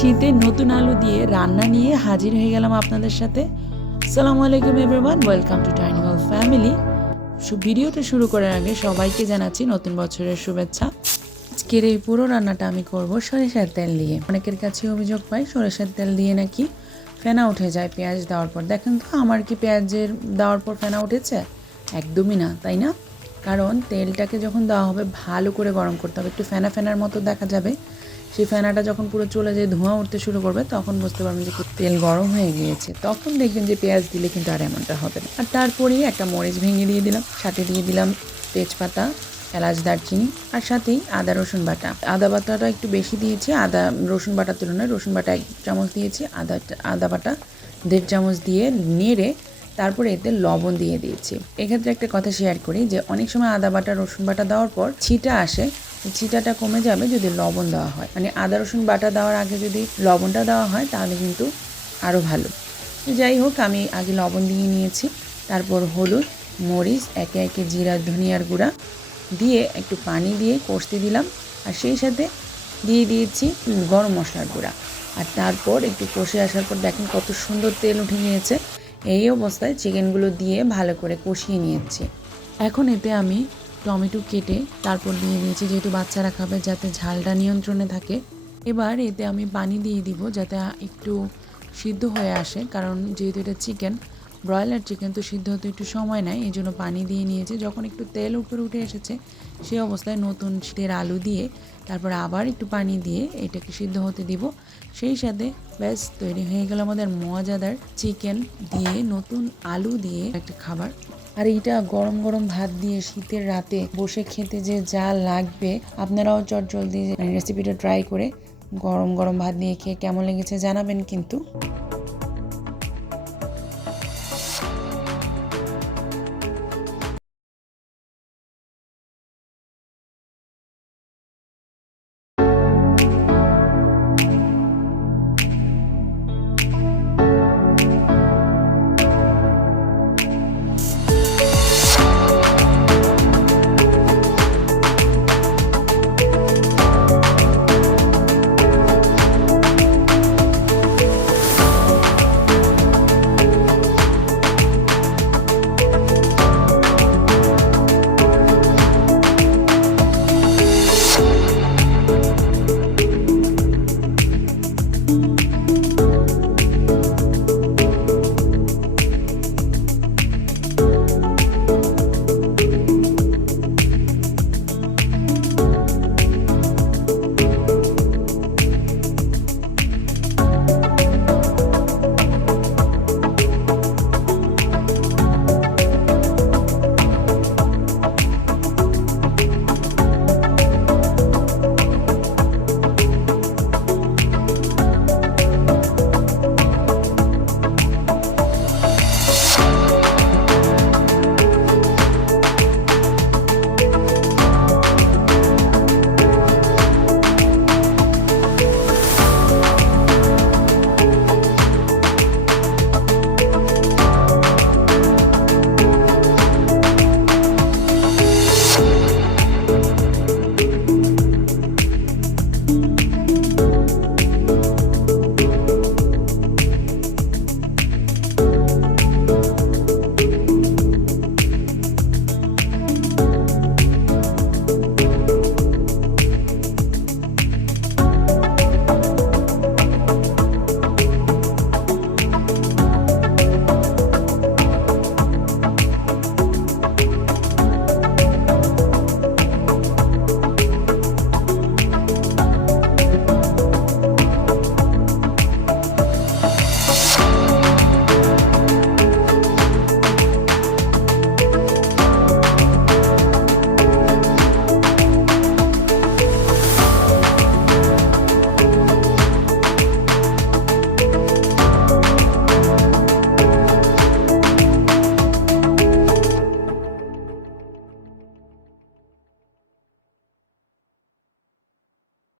শীতে নতুন আলু দিয়ে রান্না নিয়ে হাজির হয়ে গেলাম আপনাদের সাথে। আসসালামু আলাইকুম এভরিওয়ান, ওয়েলকাম টু টাইনি হল ফ্যামিলি। ভিডিওটা শুরু করার আগে সবাইকে জানাচ্ছি নতুন বছরের শুভেচ্ছা। আজকের এই পুরো রান্নাটা আমি করব সরিষার তেল দিয়ে। অনেকের কাছে অভিযোগ পাই সরিষার তেল দিয়ে নাকি ফেনা উঠে যায় পেঁয়াজ দেওয়ার পর। দেখেন তো আমার কি পেঁয়াজের দেওয়ার পর ফেনা উঠেছে? একদমই না, তাই না? কারণ তেলটাকে যখন দেওয়া হবে ভালো করে গরম করতে হবে, একটু ফেনা ফেনার মতো দেখা যাবে। সেই ফেনাটা যখন পুরো চলে যায়, ধোঁয়া উঠতে শুরু করবে, তখন বুঝতে পারবেন যে তেল গরম হয়ে গিয়েছে। তখন দেখবেন যে পেঁয়াজ দিলে কিন্তু আর এমনটা হবে না। আর তারপরেই একটা মরিচ ভেঙে দিয়ে দিলাম, সাথে দিয়ে দিলাম তেজপাতা, এলাচ, দারচিনি, আর সাথেই আদা রসুন বাটা। আদা বাটাটা একটু বেশি দিয়েছি, আদা রসুন বাটার তুলনায় রসুন বাটা 1 চামচ দিয়েছি, আদা বাটা 1.5 চামচ দিয়ে নেড়ে তারপরে এতে লবণ দিয়ে দিয়েছি। এক্ষেত্রে একটা কথা শেয়ার করি যে অনেক সময় আদা বাটা রসুন বাটা দেওয়ার পর ছিটা আসে, ছিটাটা কমে যাবে যদি লবণ দেওয়া হয়। মানে আদা রসুন বাটা দেওয়ার আগে যদি লবণটা দেওয়া হয় তাহলে কিন্তু আরও ভালো। যাই হোক, আমি আগে লবণ দিয়ে নিয়েছি, তারপর হলুদ, মরিচ, একে একে জিরা, ধনিয়ার গুঁড়া দিয়ে একটু পানি দিয়ে কষতে দিলাম। আর সেই সাথে দিয়ে দিয়েছি গরম মশলার গুঁড়া। আর তারপর একটু কষে আসার পর দেখেন কত সুন্দর তেল উঠে গিয়েছে। এই অবস্থায় চিকেনগুলো দিয়ে ভালো করে কষিয়ে নিয়েছি। এখন এতে আমি টমেটো কেটে তারপর দিয়ে দিয়েছি, যেহেতু বাচ্চারা খাবে, যাতে ঝালটা নিয়ন্ত্রণে থাকে। এবার এতে আমি পানি দিয়ে দিব যাতে একটু সিদ্ধ হয়ে আসে, কারণ যেহেতু এটা চিকেন, ব্রয়লার চিকেন, তো সিদ্ধ হতে একটু সময় নেয়, এই জন্য পানি দিয়ে নিয়েছি। যখন একটু তেল উপরে উঠে এসেছে সেই অবস্থায় নতুন শীতের আলু দিয়ে তারপর আবার একটু পানি দিয়ে এটাকে সিদ্ধ হতে দিব। সেই সাথে ব্যাস তৈরি হয়ে গেল আমাদের মজাদার চিকেন দিয়ে নতুন আলু দিয়ে একটা খাবার। আর এইটা গরম গরম ভাত দিয়ে শীতের রাতে বসে খেতে যে যা লাগবে, আপনারাও চটজলদি রেসিপিটা ট্রাই করে গরম গরম ভাত দিয়ে খেয়ে কেমন লেগেছে জানাবেন কিন্তু।